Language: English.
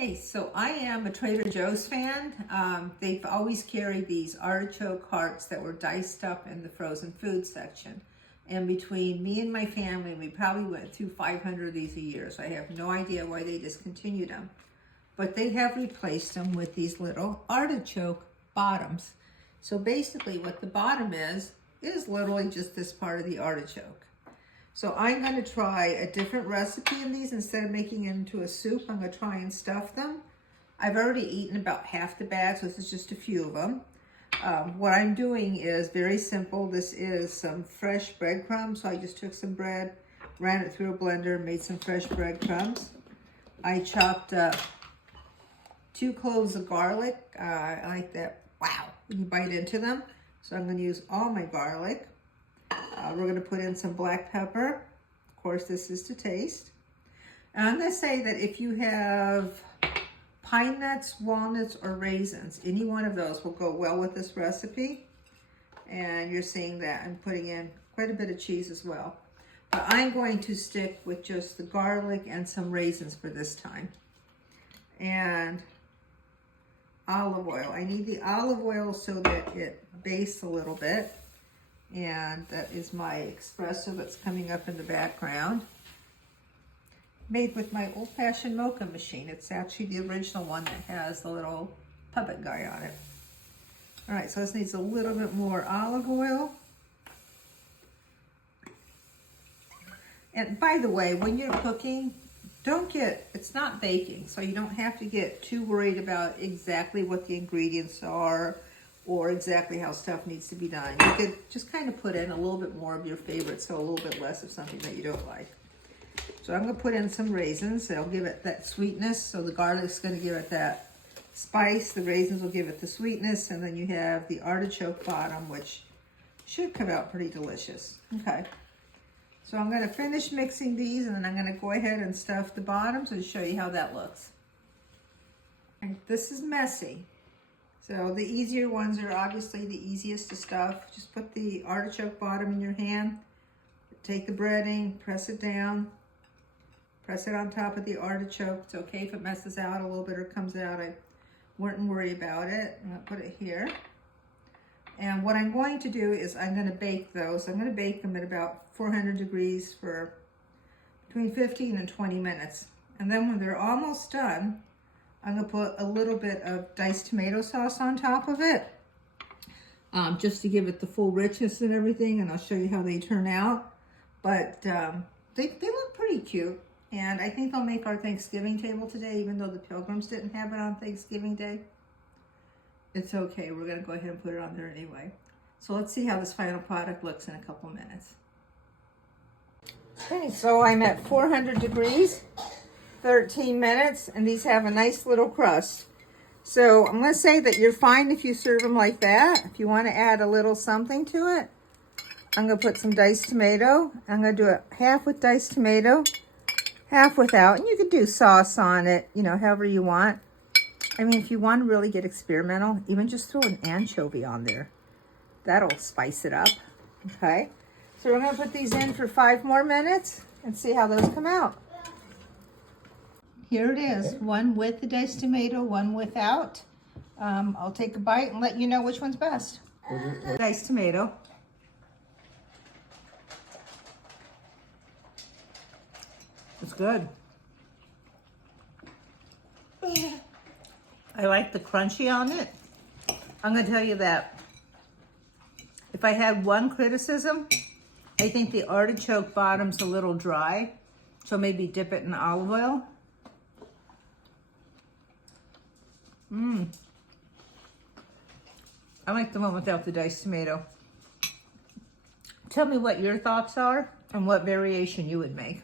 Hey, so I am a Trader Joe's fan. They've always carried these artichoke hearts that were diced up in the frozen food section. And between me and my family, we probably went through 500 of these a year. So I have no idea why they discontinued them. But they have replaced them with these little artichoke bottoms. So basically what the bottom is literally just this part of the artichoke. So I'm going to try a different recipe in these. Instead of making it into a soup, I'm going to try and stuff them. I've already eaten about half the bag, so this is just a few of them. What I'm doing is very simple. This is some fresh breadcrumbs. So I just took some bread, ran it through a blender, made some fresh breadcrumbs. I chopped up 2 cloves of garlic. I like that, wow, when you bite into them. So I'm going to use all my garlic. We're going to put in some black pepper. Of course, this is to taste. And I'm going to say that if you have pine nuts, walnuts, or raisins, any one of those will go well with this recipe. And you're seeing that I'm putting in quite a bit of cheese as well. But I'm going to stick with just the garlic and some raisins for this time. And olive oil. I need the olive oil so that it bastes a little bit. And that is my espresso that's coming up in the background. Made with my old-fashioned mocha machine. It's actually the original one that has the little puppet guy on it. All right, so this needs a little bit more olive oil. And by the way, when you're cooking, it's not baking, so you don't have to get too worried about exactly what the ingredients are or exactly how stuff needs to be done. You could just kind of put in a little bit more of your favorite, so a little bit less of something that you don't like. So I'm going to put in some raisins. They'll give it that sweetness. So the garlic's going to give it that spice. The raisins will give it the sweetness. And then you have the artichoke bottom, which should come out pretty delicious. Okay. So I'm going to finish mixing these, and then I'm going to go ahead and stuff the bottoms and show you how that looks. And this is messy. So the easier ones are obviously the easiest to stuff. Just put the artichoke bottom in your hand, take the breading, press it down, press it on top of the artichoke. It's okay if it messes out a little bit or comes out. I wouldn't worry about it. I'm gonna put it here. And what I'm going to do is I'm gonna bake those. I'm gonna bake them at about 400 degrees for between 15 and 20 minutes. And then when they're almost done, I'm going to put a little bit of diced tomato sauce on top of it, just to give it the full richness and everything, and I'll show you how they turn out. But they look pretty cute, and I think they'll make our Thanksgiving table today, even though the Pilgrims didn't have it on Thanksgiving Day. It's okay, we're going to go ahead and put it on there anyway. So let's see how this final product looks in a couple minutes. Okay, so I'm at 400 degrees. 13 minutes, and these have a nice little crust. So I'm going to say that you're fine if you serve them like that. If you want to add a little something to it, I'm going to put some diced tomato. I'm going to do it half with diced tomato, half without. And you can do sauce on it, you know, however you want. I mean, if you want to really get experimental, even just throw an anchovy on there. That'll spice it up. Okay. So we're going to put these in for 5 more minutes and see how those come out. Here it is, one with the diced tomato, one without. I'll take a bite and let you know which one's best. Diced tomato. It's good. I like the crunchy on it. I'm going to tell you that if I had one criticism, I think the artichoke bottom's a little dry, so maybe dip it in olive oil. I like the one without the diced tomato. Tell me what your thoughts are and what variation you would make.